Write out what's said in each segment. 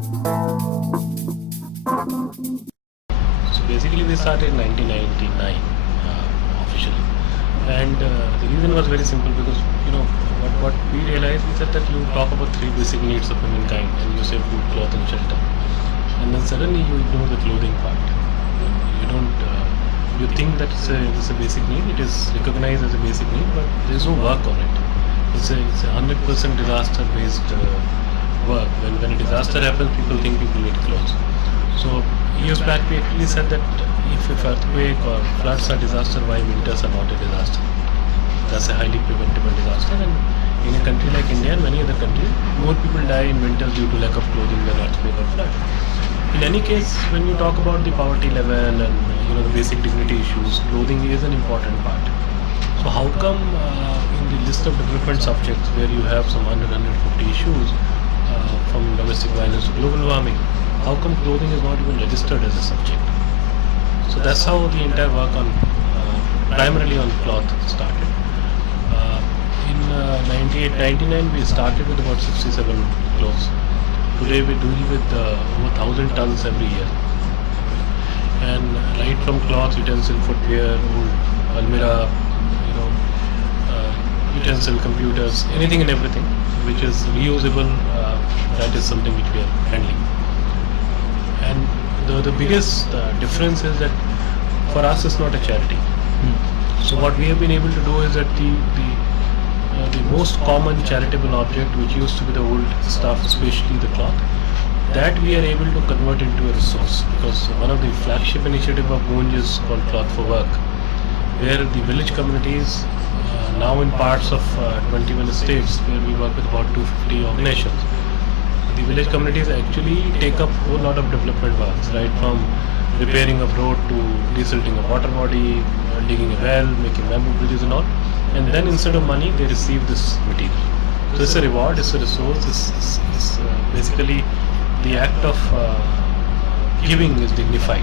So basically we started in 1999 officially, and the reason was very simple because what we realized is that you talk about three basic needs of humankind and you say food, cloth and shelter, and then suddenly you ignore the clothing part. You don't you think that it's a basic need, it is recognized as a basic need, but there is no work on it. It's a 100% disaster based work. When a disaster happens, people think people need clothes. So years back we actually said that if earthquake or floods are disaster, why winters are not a disaster? That's a highly preventable disaster, and in a country like India and many other countries, more people die in winters due to lack of clothing than earthquake or flood. In any case, when you talk about the poverty level and the basic dignity issues, clothing is an important part. So how come in the list of development subjects where you have some 150 issues from domestic violence to global warming, how come clothing is not even registered as a subject? So that's how the entire work on primarily on cloth started. In 98-99 we started with about 67 clothes. Today we deal with over 1,000 tons every year. And right from cloth, utensil, footwear, old almirah, utensil, computers, anything and everything which is reusable, that is something which we are handling. And the biggest difference is that for us it's not a charity. So what we have been able to do is that the most common charitable object, which used to be the old stuff, especially the cloth, that we are able to convert into a resource, because one of the flagship initiative of Gunj is called Cloth for Work, where the village communities now in parts of 21 states where we work with about 250 organizations, the village communities actually take up a whole lot of development works, right from repairing of road to desilting a water body, digging a well, making bamboo bridges and all. And then instead of money, they receive this material. So it's a reward, it's a resource, it's basically the act of giving is dignified.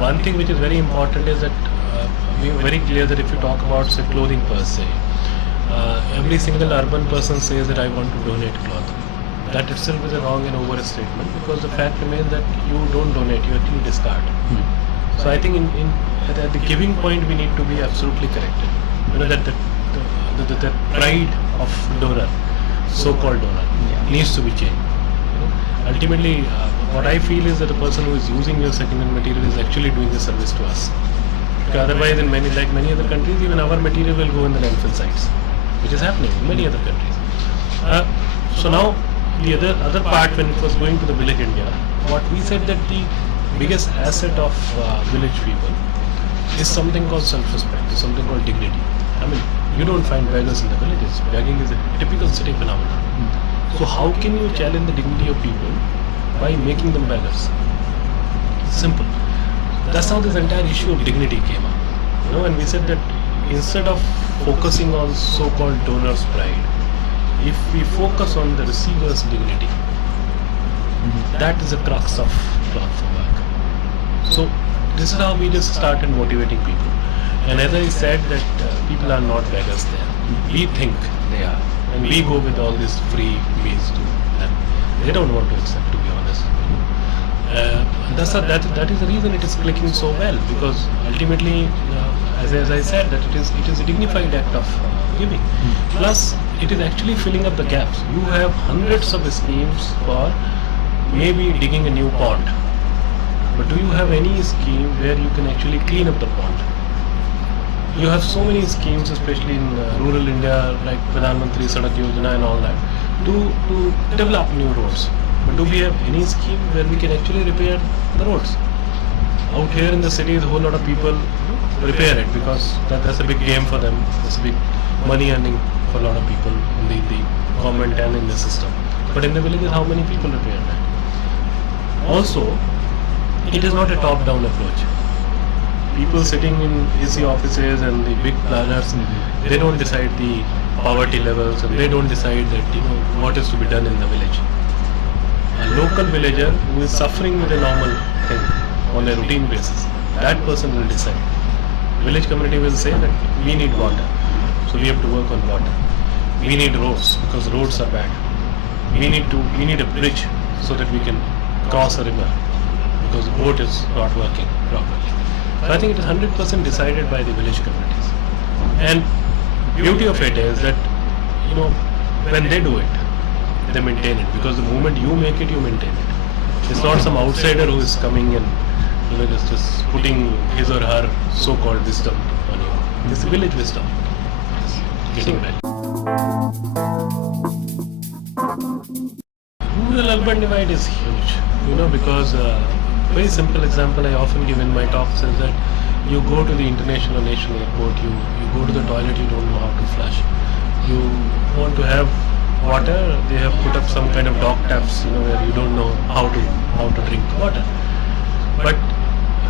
One thing which is very important is that we are very clear that if you talk about say clothing per se, every single urban person says that I want to donate cloth. That itself is a wrong and overstatement, because the fact remains that you don't donate, you actually discard. So I think at the giving point we need to be absolutely corrected. That pride of donor, so-called donor, needs to be changed. Ultimately, what I feel is that the person who is using your second-hand material is actually doing a service to us. Because otherwise, in many other countries, even our material will go in the landfill sites, which is happening in many other countries. So now, the other part, when it was going to the village India, what we said that the biggest asset of village people is something called self-respect, is something called dignity. I mean, you don't find beggars in the villages. Begging is a typical city phenomenon. So how can you challenge the dignity of people by making them beggars? Simple. That's how this entire issue of dignity came up. And we said that instead of focusing on so-called donor's pride, if we focus on the receiver's dignity, that is the crux of Cloth for Work. So this is how we just started motivating people. And as I said, that people are not beggars there. We think they are. And we go with all these free meals to them. They don't want to accept, to be honest. That is the reason it is clicking so well, because ultimately, as I said, that it is a dignified act of giving. Plus, it is actually filling up the gaps. You have hundreds of schemes for maybe digging a new pond, but do you have any scheme where you can actually clean up the pond? You have so many schemes, especially in rural India, like Pradhan Mantri Sadak Yojana and all that, to develop new roads. But do we have any scheme where we can actually repair the roads? Out here in the cities, a whole lot of people repair it because that's a big game for them. It's a big money earning for a lot of people in the government and in the system. But in the villages, how many people repair that? Also, it is not a top-down approach. People sitting in AC offices and the big planners, they don't decide the poverty levels, and they don't decide that what is to be done in the village. A local villager who is suffering with a normal thing on a routine basis, that person will decide. Village community will say that we need water, so we have to work on water. we need roads because roads are bad. We need a bridge so that we can cross a river because the boat is not working properly. So I think it is 100% decided by the village communities. And beauty of it is that, when they do it, they maintain it, because the moment you make it, you maintain it. It's not some outsider who is coming and just putting his or her so-called wisdom on you. It's the village wisdom getting well. Rural-urban divide is huge, because very simple example I often give in my talks is that you go to the international or national airport, you go to the toilet, you don't know how to flush. You want to have water, they have put up some kind of dog taps, where you don't know how to drink water. But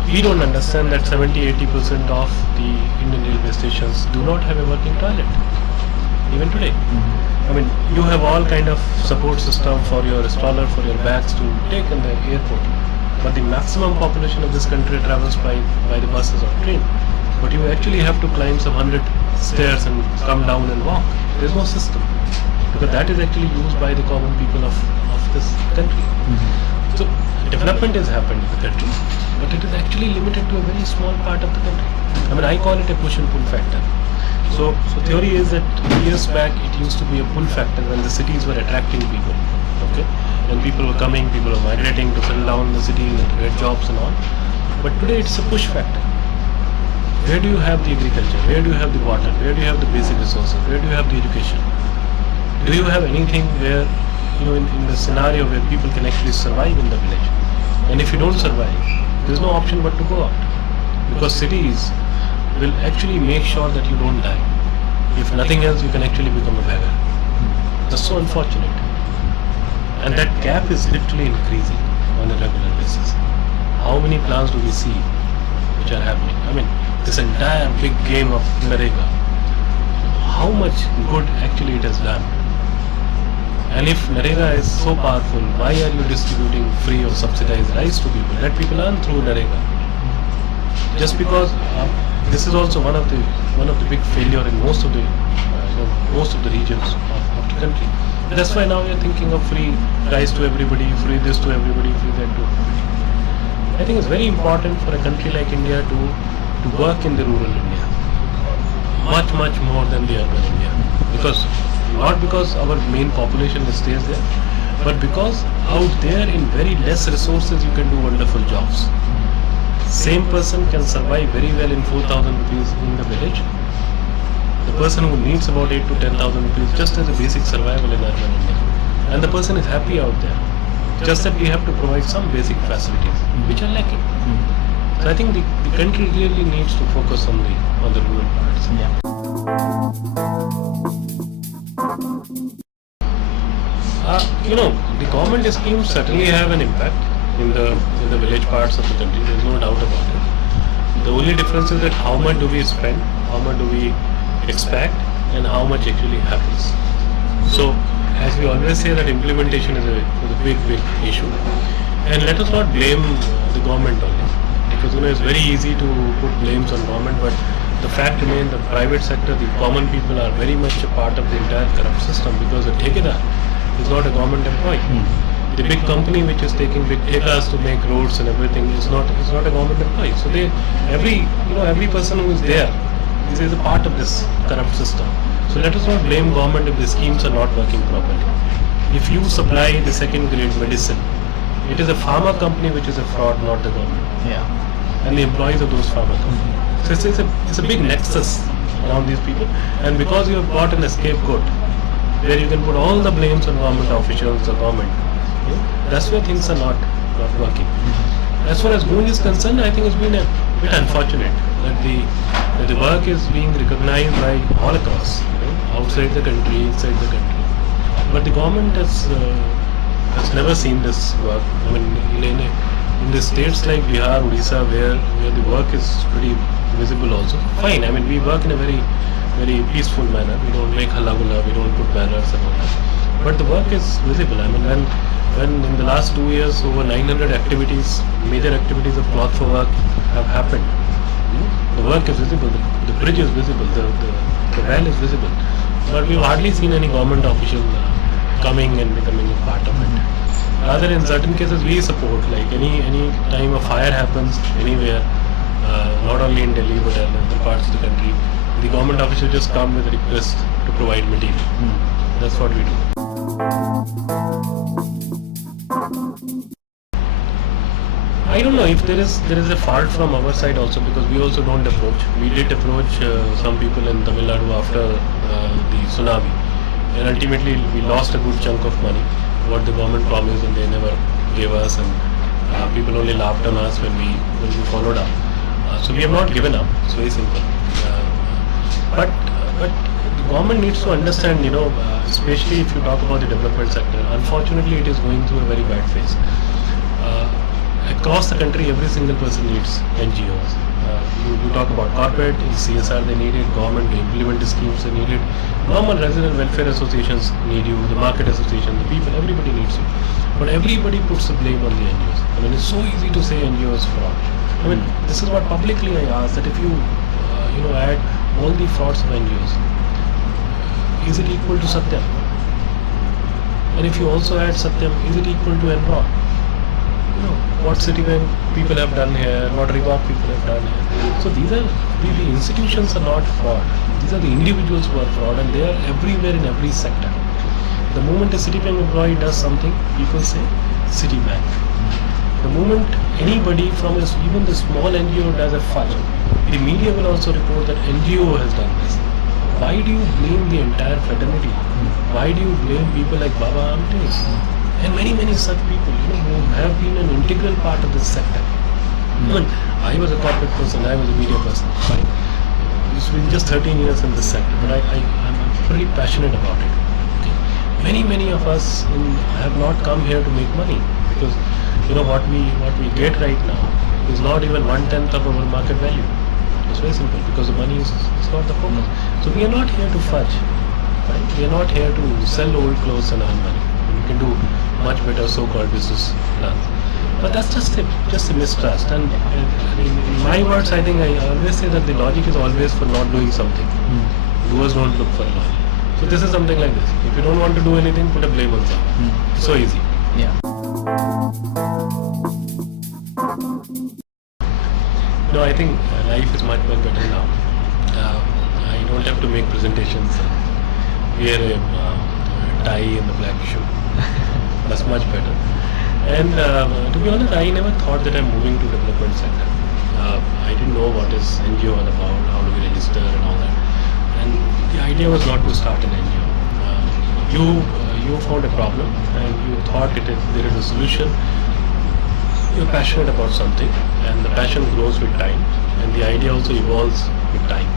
we don't understand that 70-80% of the Indian railway stations do not have a working toilet, even today. I mean, you have all kind of support system for your stroller, for your bags to take in the airport. But the maximum population of this country travels by the buses or train. But you actually have to climb some 100 stairs and come down and walk. There is no system. Because that is actually used by the common people of this country. So development has happened in the country, but it is actually limited to a very small part of the country. I mean, I call it a push and pull factor. So theory is that years back it used to be a pull factor when the cities were attracting people. Okay, and people were coming, people were migrating to settle down in the cities and create jobs and all. But today it's a push factor. Where do you have the agriculture? Where do you have the water? Where do you have the basic resources? Where do you have the education? Do you have anything where, in the scenario where people can actually survive in the village? And if you don't survive, there's no option but to go out. Because cities will actually make sure that you don't die. If nothing else, you can actually become a beggar. That's so unfortunate. And that gap is literally increasing on a regular basis. How many plans do we see which are happening? I mean, this entire big game of Narega, how much good actually it has done? And if Narega is so powerful, why are you distributing free or subsidized rice to people? Let people earn through Narega. Just because this is also one of the big failure in most of the regions of the country. That's why now we are thinking of free rice to everybody, free this to everybody, free that to everybody. I think it's very important for a country like India to work in the rural India much more than the urban India, not because our main population stays there, but because out there in very less resources you can do wonderful jobs. Same person can survive very well in 4,000 rupees in the village. The person who needs about 8 to 10,000 rupees just as a basic survival in urban India, and the person is happy out there. Just that we have to provide some basic facilities which are lacking. So I think the country really needs to focus on the rural parts. The government schemes certainly have an impact in the village parts of the country. There is no doubt about it. The only difference is that how much do we spend, how much do we expect, and how much actually happens. So, as we always say, that implementation is a big issue. And let us not blame the government only, because it's very easy to put blames on government, but the fact remains the private sector, the common people are very much a part of the entire corrupt system, because the thekadar is not a government employee. The big company which is taking big thekas to make roads and everything is not a government employee. So every person who is there is a part of this corrupt system. So let us not blame government if the schemes are not working properly. If you supply the second grade medicine, it is a pharma company which is a fraud, not the government. And the employees of those pharma companies. So it's a big nexus around these people, and because you have got an scapegoat where you can put all the blames on government officials or government, that's where things are not working. As far as Moon is concerned, I think it's been a bit unfortunate that the work is being recognized by all across, outside the country, inside the country. But the government has never seen this work. I mean, in the states like Bihar, Odisha, where the work is pretty visible also, fine. I mean, we work in a very peaceful manner. We don't make halla-gulla, we don't put banners and all that. But the work is visible. I mean, when in the last 2 years over 900 activities, major activities of cloth for work have happened, the work is visible, the bridge is visible, the well is visible. but we've hardly seen any government official coming and becoming a part of it. Rather, in certain cases, we support, like any time a fire happens anywhere, not only in Delhi but in other parts of the country, the government officials just come with a request to provide material. That's what we do. I don't know if there is a fault from our side also, because we also don't approach. We did approach some people in Tamil Nadu after the tsunami, and ultimately we lost a good chunk of money. What the government promised and they never gave us, and people only laughed on us when we followed up. So we have not given up. It's very simple. But the government needs to understand, especially if you talk about the development sector. Unfortunately, it is going through a very bad phase. Across the country, every single person needs NGOs. You talk about corporate, CSR they need it, government to implement the schemes they need it, normal resident welfare associations need you, the market association, the people, everybody needs you. But everybody puts the blame on the NGOs. I mean, it's so easy to say NGOs fraud. I mean, this is what publicly I ask, that if you, add all the frauds of NGOs, is it equal to Satyam? And if you also add Satyam, is it equal to Enron? What Citibank people have done here, what Reebok people have done here. So these are, the institutions are not fraud. These are the individuals who are fraud, and they are everywhere in every sector. The moment a Citibank employee does something, people say Citibank. The moment anybody from even the small NGO does a fudge, the media will also report that NGO has done this. Why do you blame the entire fraternity? Why do you blame people like Baba Amte? And many such people, who have been an integral part of this sector. I was a corporate person, I was a media person. Right? It's been just 13 years in this sector, but I'm pretty passionate about it. Okay? Many of us have not come here to make money, because what we get right now is not even 1/10 of our market value. It's very simple, because the money is not the focus. So we are not here to fudge. Right? We are not here to sell old clothes and earn money. We can do much better so-called business plans. But that's just a mistrust. And in my words, I think I always say that the logic is always for not doing something. Doers don't look for a logic. So this is something like this. If you don't want to do anything, put a blame on someone. So easy. Yeah. No, I think life is much better now. I don't have to make presentations. Wear a tie and a black shoe. That's much better. And to be honest, I never thought that I'm moving to development sector. I didn't know what is NGO all about, how do we register and all that. And the idea was not to start an NGO. You found a problem and you thought there is a solution. You're passionate about something, and the passion grows with time, and the idea also evolves with time.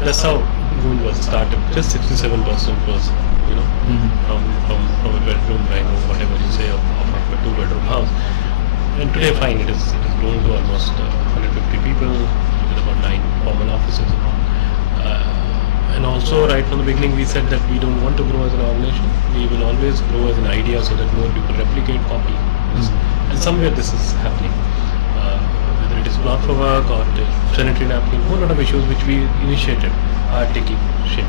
That's how Goon was started. Just 67% was, from a bedroom, or whatever you say, of a 2-bedroom house. And today, fine, it is grown to almost 150 people with about 9 formal offices and all. And also, right from the beginning, we said that we don't want to grow as an organization. We will always grow as an idea, so that more people replicate, copy. And somewhere this is happening. Whether it is cloth for work or sanitary napkin, a whole lot of issues which we initiated are taking shape.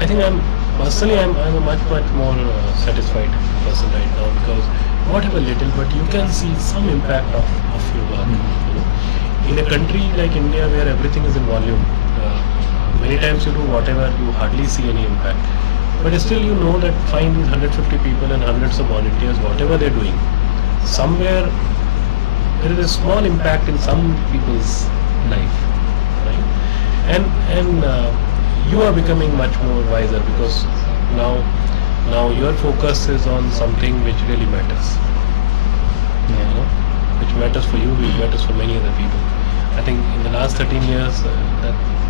I think I'm a much more satisfied person right now, because whatever little, but you can see some impact of your work. In a country like India, where everything is in volume, many times you do whatever, you hardly see any impact. But still, that find these 150 people and hundreds of volunteers, whatever they're doing, somewhere there is a small impact in some people's life, right? And you are becoming much more wiser, because now your focus is on something which really matters. Which matters for you, which matters for many other people. I think in the last 13 years,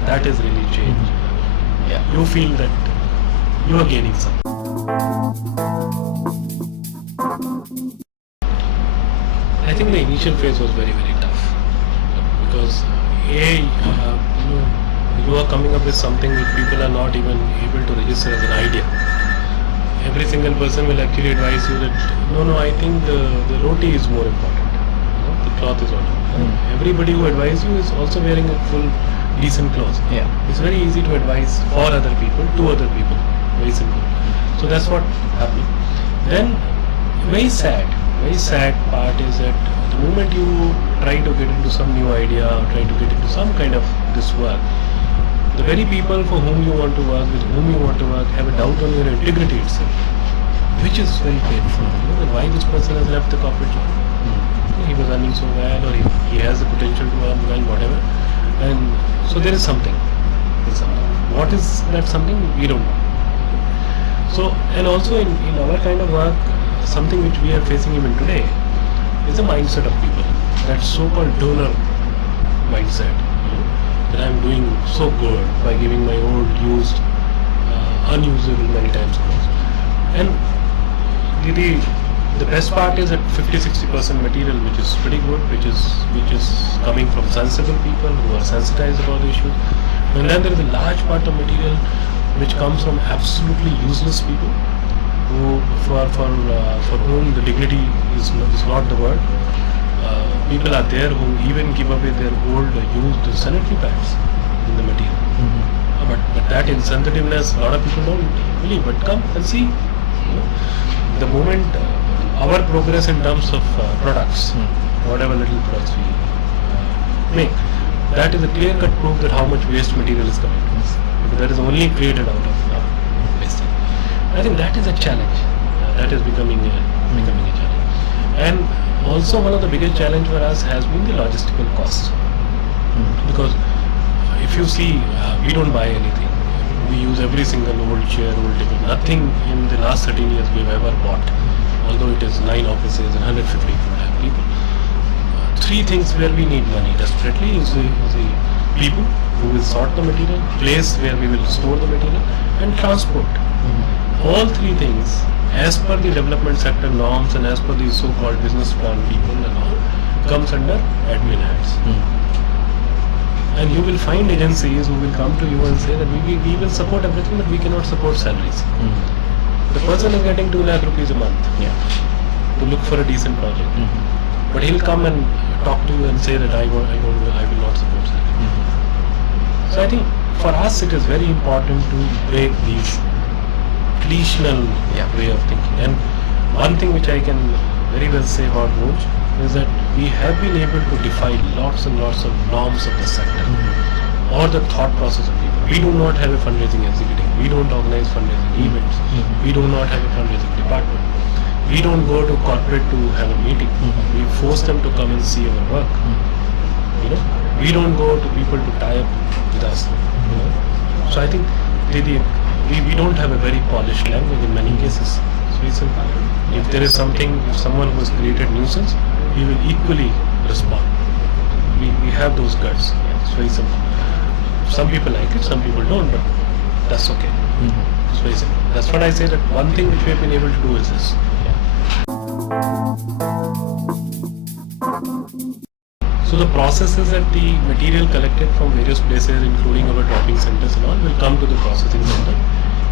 that has really changed. You feel that you are gaining something. I think the initial phase was very tough, because you are coming up with something which people are not even able to register as an idea. Every single person will actually advise you that no, I think the roti is more important. The cloth is not important. Everybody who advises you is also wearing a full decent clothes. Yeah. It's very easy to advise for other people, to other people. Very simple. So that's what happened. Then, very sad part is that the moment you try to get into some new idea or try to get into some kind of this work, the very people for whom you want to work, with whom you want to work, have a doubt on your integrity itself, which is very painful. That why this person has left the corporate job. He was earning so well, or he has the potential to earn well, whatever. And so there is something. What is that something? We don't know. So, and also in our kind of work, something which we are facing even today is the mindset of people. That so-called donor mindset. That I'm doing so good by giving my old, used, unusable many times clothes. And the best part is that 50-60% material, which is pretty good, which is coming from sensible people who are sensitized about the issue. And then there is a large part of material which comes from absolutely useless people, who for whom the dignity is not the word. People are there who even give away their old used sanitary pads in the material. But that insensitiveness, a lot of people don't believe. But come and see, the moment our progress in terms of products, whatever little products we make, that is a clear-cut proof that how much waste material is coming to us. Because that is only created out of wasting. I think that is a challenge. That is becoming a challenge. And also one of the biggest challenge for us has been the logistical cost. Because if you see, we don't buy anything. We use every single old chair, old table. Nothing in the last 13 years we've ever bought. Although it is 9 offices and 150 people. 3 things where we need money desperately is the people who will sort the material, place where we will store the material, and transport. All 3 things, as per the development sector norms and as per the so-called business plan people and all, comes under admin heads. And you will find agencies who will come to you and say that we will support everything, but we cannot support salaries. The person is getting 2 lakh rupees a month to look for a decent project. But he'll come and talk to you and say that I will not support salary. So I think for us it is very important to break these traditional way of thinking. And one thing which I can very well say about Moj is that we have been able to defy lots and lots of norms of the sector or the thought process of people. We do not have a fundraising executive. We don't organize fundraising events. We do not have a fundraising department. We don't go to corporate to have a meeting. We force them to come and see our work. We don't go to people to tie up with us. So I think we don't have a very polished language in many cases. It's very simple. If there is something, if someone who has created nuisance, we will equally respond. We have those guts. It's very simple. Some people like it, some people don't, but that's okay. It's very simple. That's what I say, that one thing which we have been able to do is this. So the process is that the material collected from various places, including our dropping centers and all, will come to the processing center.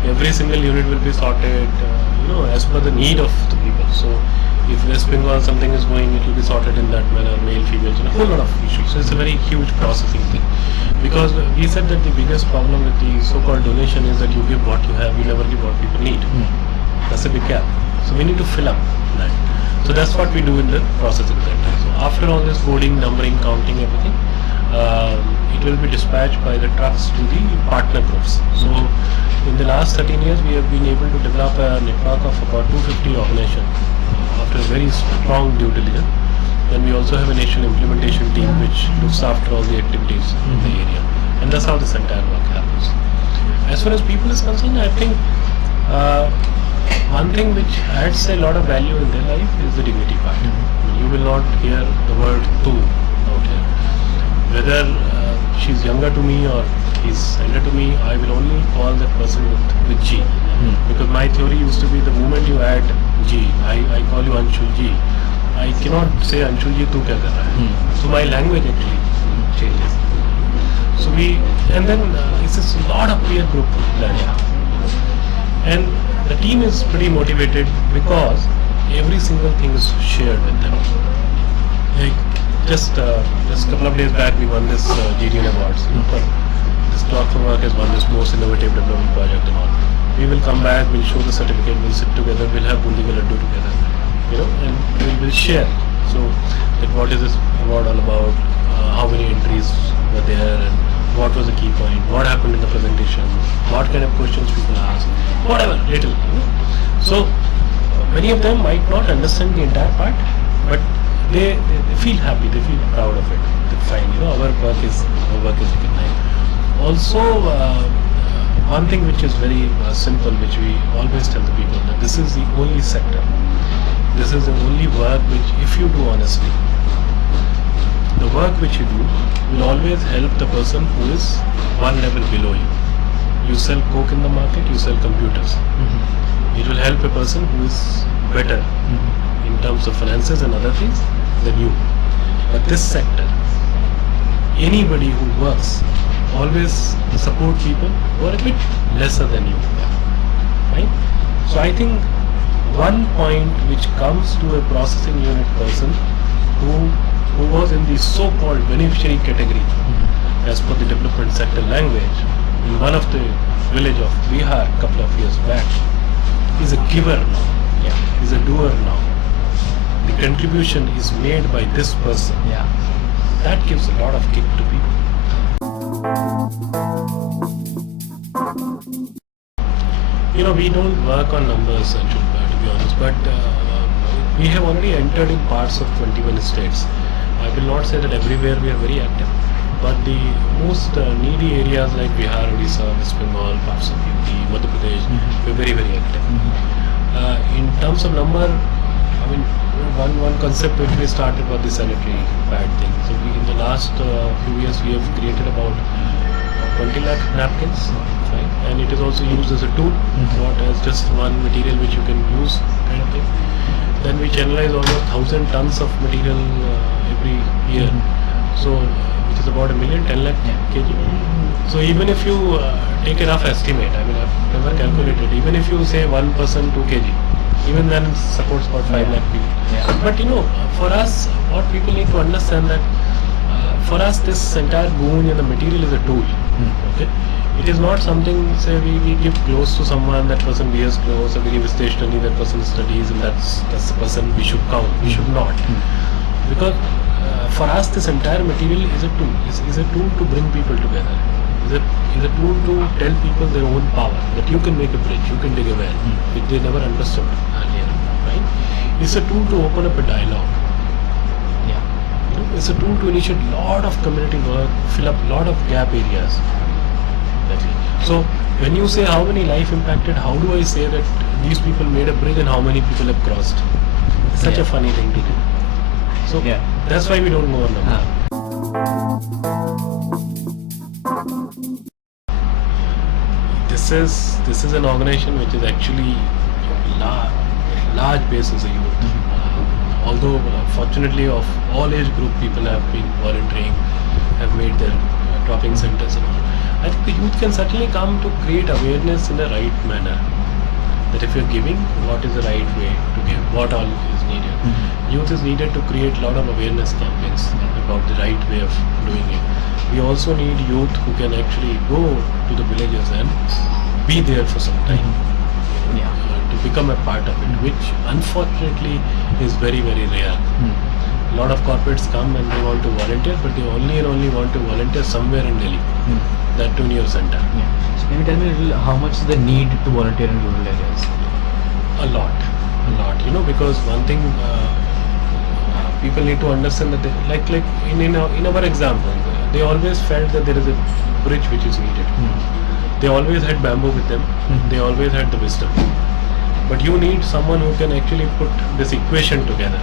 Every single unit will be sorted, as per the need of the people. So if West Bengal something is going, it will be sorted in that manner, male, female, a whole lot of issues. So it's a very huge processing thing. Because we said that the biggest problem with the so-called donation is that you give what you have, you never give what people need. That's a big gap. So we need to fill up that. So that's what we do in the processing center. So after all this coding, numbering, counting, everything, it will be dispatched by the trucks to the partner groups. So in the last 13 years, we have been able to develop a network of about 250 organizations after a very strong due diligence. Then we also have a national implementation team which looks after all the activities in the area. And that's how this entire work happens. As far as people is concerned, I think one thing which adds a lot of value in their life is the dignity part. You will not hear the word tu out here. Whether she's younger to me or he's elder to me, I will only call that person with G. Because my theory used to be the moment you add G, I call you Anshul Ji. I cannot say Anshul Ji, tu kya kar raha hai? So my language actually changes. So and then it's a lot of peer group learning. And the team is pretty motivated because every single thing is shared with them. Like, just a couple of days back we won this GDN Awards. This Clock for Work has won this most innovative development project and all. We will come back, we'll show the certificate, we'll sit together, we'll have Bundi Ka Laddu together, and we'll share. So that what is this award all about, how many entries were there, and what was the key point, what happened in the presentation, what kind of questions people asked, whatever, little. So many of them might not understand the entire part, but they feel happy, they feel proud of it. They find, our work is recognized. Also, one thing which is very simple, which we always tell the people, that this is the only sector, this is the only work which, if you do honestly, the work which you do will always help the person who is one level below you. You sell Coke in the market, you sell computers. It will help a person who is better in terms of finances and other things than you. But this sector, anybody who works always support people who are a bit lesser than you. Right? So I think one point which comes to a processing unit person who was in the so-called beneficiary category as per the development sector language in one of the village of Bihar a couple of years back, is a giver now, is a doer now. The contribution is made by this person. That gives a lot of kick to people. We don't work on numbers, to be honest, but we have already entered in parts of 21 states. I will not say that everywhere we are very active, but the most needy areas like Bihar, Odisha, West Bengal, parts of UP, Madhya Pradesh, we are very, very active. In terms of number, one concept which we started was the sanitary pad thing. So in the last few years we have created about 20 lakh napkins, right? And it is also used as a tool, not as just one material which you can use kind of thing. Then we channelize almost 1,000 tons of material every year. So which is about 10 lakh kg. So even if you take a rough estimate, I've never calculated, even if you say 1 person 2 kg, even then it supports about 5 lakh people. But for us, what people need to understand that for us this entire boon and the material is a tool. Okay, it is not something, say we give clothes to someone, that person wears clothes, or we give stationery, that person studies, and that's the person we should count. We should not, because for us this entire material is a tool. Is a tool to bring people together. Is a tool to tell people their own power, that you can make a bridge, you can dig a well, which they never understood earlier, right? It's a tool to open up a dialogue. It's a tool to initiate a lot of community work, fill up a lot of gap areas. So when you say how many life impacted, how do I say that these people made a bridge and how many people have crossed? It's such a funny thing to do. So that's why we don't go on number. This is an organization which is actually large base as a youth. Although fortunately of all age group people have been volunteering, have made their dropping centers and all. I think the youth can certainly come to create awareness in the right manner. That if you're giving, what is the right way to give, what all is needed. Youth is needed to create a lot of awareness campaigns about the right way of doing it. We also need youth who can actually go to the villages and be there for some time. To become a part of it, which unfortunately is very, very rare. A lot of corporates come and they want to volunteer, but they only want to volunteer somewhere in Delhi, that too near center. So can you tell me a little how much is the need to volunteer in rural areas? A lot. Because one thing people need to understand that like in our example, they always felt that there is a bridge which is needed. They always had bamboo with them. They always had the wisdom. But you need someone who can actually put this equation together.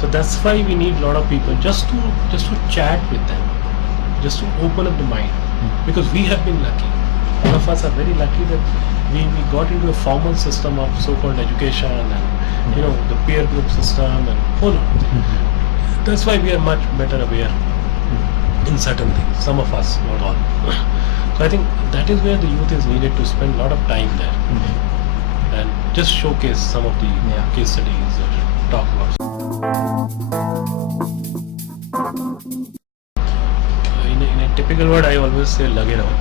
So that's why we need a lot of people just to chat with them, just to open up the mind. Because we have been lucky. All of us are very lucky that we got into a formal system of so-called education and the peer group system and whole lot of things. That's why we are much better aware in certain things. Some of us, not all. So I think that is where the youth is needed to spend a lot of time there. And just showcase some of the case studies or talk about. practical word, I always say lage raho.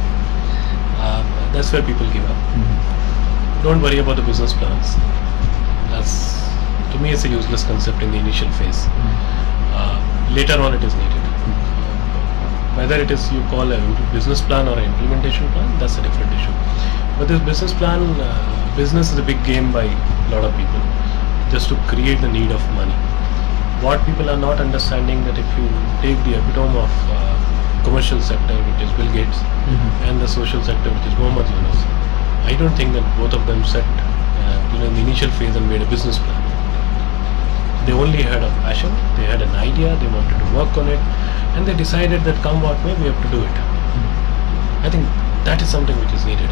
That's where people give up. Don't worry about the business plans. That's, to me, it's a useless concept in the initial phase. Later on, it is needed. Whether it is you call a business plan or an implementation plan, that's a different issue. But this business plan, business is a big game by a lot of people, just to create the need of money. What people are not understanding, that if you take the epitome of commercial sector, which is Bill Gates, and the social sector, which is Mohammed Yunus, I don't think that both of them set in the initial phase and made a business plan. They only had a passion, they had an idea, they wanted to work on it, and they decided that come what may, we have to do it. I think that is something which is needed.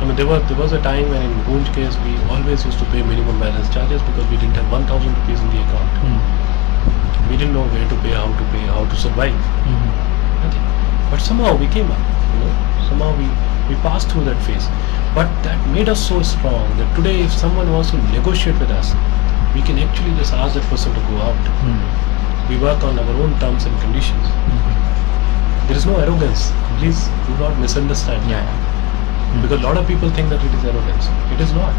I mean, there was a time when in Goonj case we always used to pay minimum balance charges because we didn't have 1,000 rupees in the account. We didn't know where to pay, how to survive. Okay. But somehow we came up, somehow we passed through that phase. But that made us so strong that today if someone wants to negotiate with us, we can actually just ask that person to go out. We work on our own terms and conditions. There is no arrogance. Please do not misunderstand. Because a lot of people think that it is arrogance. It is not.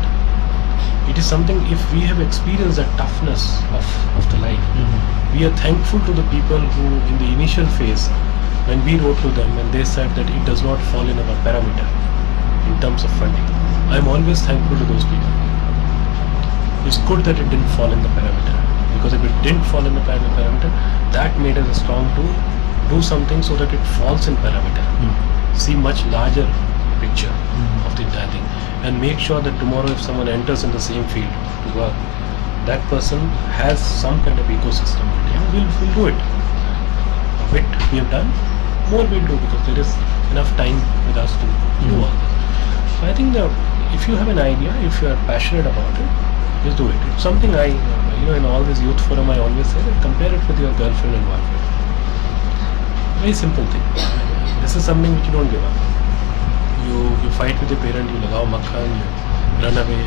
It is something, if we have experienced that toughness of the life, we are thankful to the people who in the initial phase, when we wrote to them and they said that it does not fall in our parameter in terms of funding. I am always thankful to those people. It's good that it didn't fall in the parameter, because if it didn't fall in the parameter, that made us strong to do something so that it falls in parameter. See much larger picture of the entire thing, and make sure that tomorrow if someone enters in the same field to work, that person has some kind of ecosystem. We'll do it. A bit we have done, more we'll do, because there is enough time with us to do all this. So I think that if you have an idea, if you are passionate about it, just do it. It's something in all this youth forum I always say that compare it with your girlfriend and boyfriend. Very simple thing. This is something which you don't give up. You fight with your parent, you lagao makhan, you run away,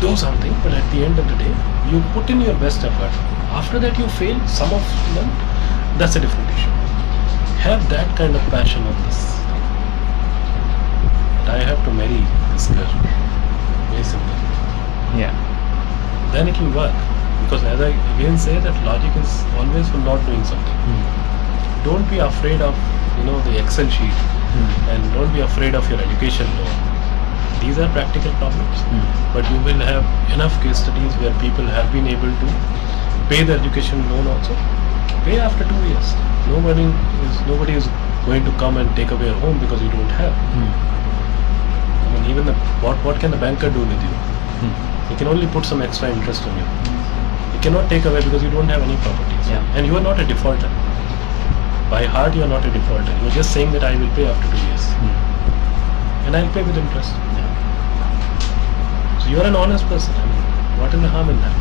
do something, but at the end of the day, you put in your best effort. After that you fail, some of them, that's a different issue. Have that kind of passion on this. I have to marry this girl. Very simple. Then it will work. Because as I again say, that logic is always for not doing something. Don't be afraid of the Excel sheet, and don't be afraid of your education loan. These are practical problems, but you will have enough case studies where people have been able to pay the education loan also. Pay after 2 years. Nobody is going to come and take away your home because you don't have. I mean, even what can the banker do with you? He can only put some extra interest on you. He cannot take away because you don't have any properties. And you are not a defaulter. By heart, you are not a defaulter. You are just saying that I will pay after 2 years. And I will pay with interest. So you are an honest person. I mean, what is the harm in that?